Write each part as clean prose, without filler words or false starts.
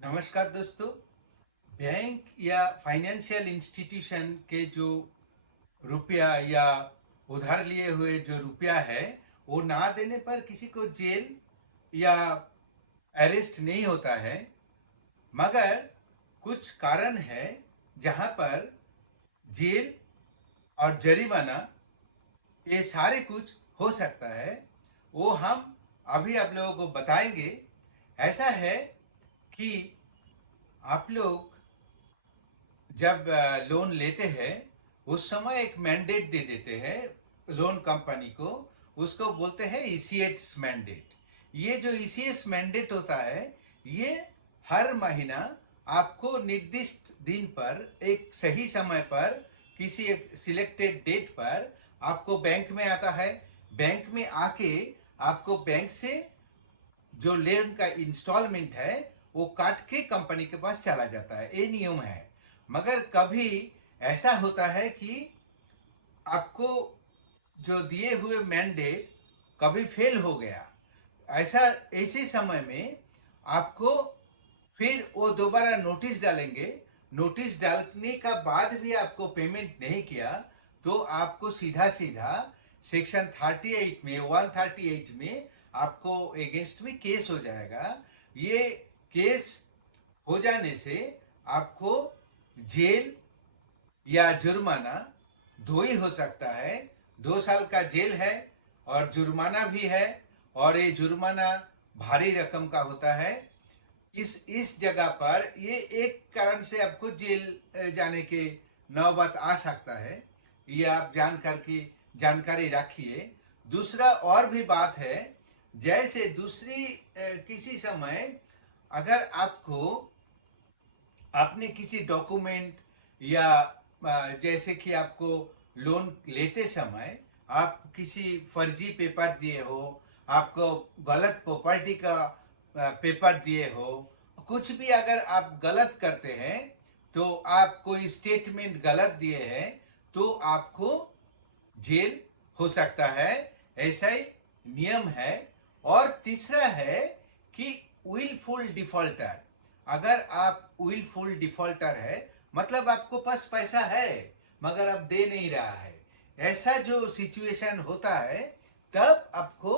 नमस्कार दोस्तों। बैंक या फाइनेंशियल इंस्टीट्यूशन के जो रुपया या उधार लिए हुए जो रुपया है वो ना देने पर किसी को जेल या अरेस्ट नहीं होता है, मगर कुछ कारण है जहां पर जेल और जरिमाना ये सारे कुछ हो सकता है। वो हम अभी आप लोगों को बताएंगे। ऐसा है कि आप लोग जब लोन लेते हैं उस समय एक मैंडेट दे देते हैं लोन कंपनी को। उसको बोलते हैं ईसीएस मैंडेट। ये जो ईसीएस मैंडेट होता है ये हर महीना आपको निर्दिष्ट दिन पर एक सही समय पर किसी एक सिलेक्टेड डेट पर आपको बैंक में आता है। बैंक में आके आपको बैंक से जो लोन का इंस्टॉलमेंट है वो काट के कंपनी के पास चला जाता है। ये नियम है। मगर कभी ऐसा होता है कि आपको जो दिए हुए मैंडेट कभी फेल हो गया। ऐसा ऐसे समय में आपको फिर वो दोबारा नोटिस डालेंगे। नोटिस डालने का बाद भी आपको पेमेंट नहीं किया तो आपको सीधा सीधा सेक्शन 38 में 138 में आपको अगेंस्ट में केस हो जाएगा। ये केस हो जाने से आपको जेल या जुर्माना दो ही हो सकता है। 2 साल का जेल है और जुर्माना भी है, और ये जुर्माना भारी रकम का होता है। इस जगह पर ये एक कारण से आपको जेल जाने के नौबत आ सकता है। ये आप जानकारी रखिए। दूसरा और भी बात है, जैसे दूसरी किसी समय अगर आपको अपने किसी डॉक्यूमेंट या जैसे कि आपको लोन लेते समय आप किसी फर्जी पेपर दिए हो, आपको गलत प्रॉपर्टी का पेपर दिए हो, कुछ भी अगर आप गलत करते हैं तो आप कोई स्टेटमेंट गलत दिए हैं तो आपको जेल हो सकता है। ऐसा ही नियम है। और तीसरा है कि विलफुल डिफॉल्टर। अगर आप विलफुल डिफॉल्टर है मतलब आपको पास पैसा है मगर आप दे नहीं रहा है, ऐसा जो सिचुएशन होता है तब आपको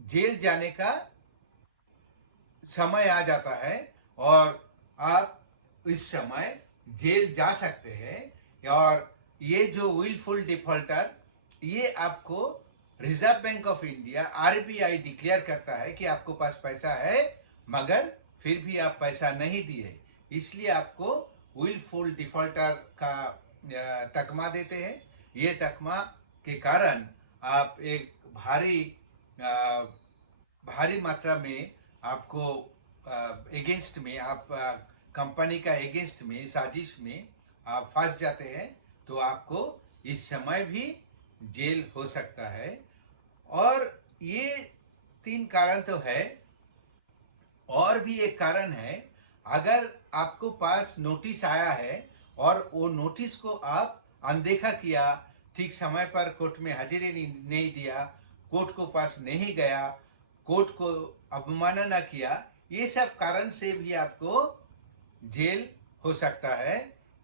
जेल जाने का समय आ जाता है और आप इस समय जेल जा सकते हैं। और ये जो विलफुल डिफॉल्टर ये आपको reserve bank of India RBI declare करता है कि आपको पास पैसा है मगर फिर भी आप पैसा नहीं दिए, इसलिए आपको विलफुल डिफॉल्टर का तकमा देते हैं। ये तकमा के कारण आप एक भारी मात्रा में आपको एगेंस्ट में आप कंपनी का एगेंस्ट में साजिश में आप फंस जाते हैं तो आपको इस समय भी जेल हो सकता है। और ये 3 कारण तो है। और भी एक कारण है, अगर आपको पास नोटिस आया है और वो नोटिस को आप अनदेखा किया, ठीक समय पर कोर्ट में हाजिरी नहीं दिया, कोर्ट को पास नहीं गया, कोर्ट को अवमानना किया, ये सब कारण से भी आपको जेल हो सकता है।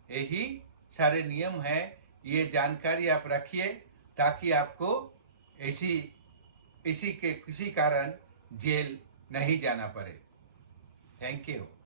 यही सारे नियम है। ये जानकारी आप रखिए ताकि आपको ऐसी इसी के किसी कारण जेल नहीं जाना पड़े। Thank you.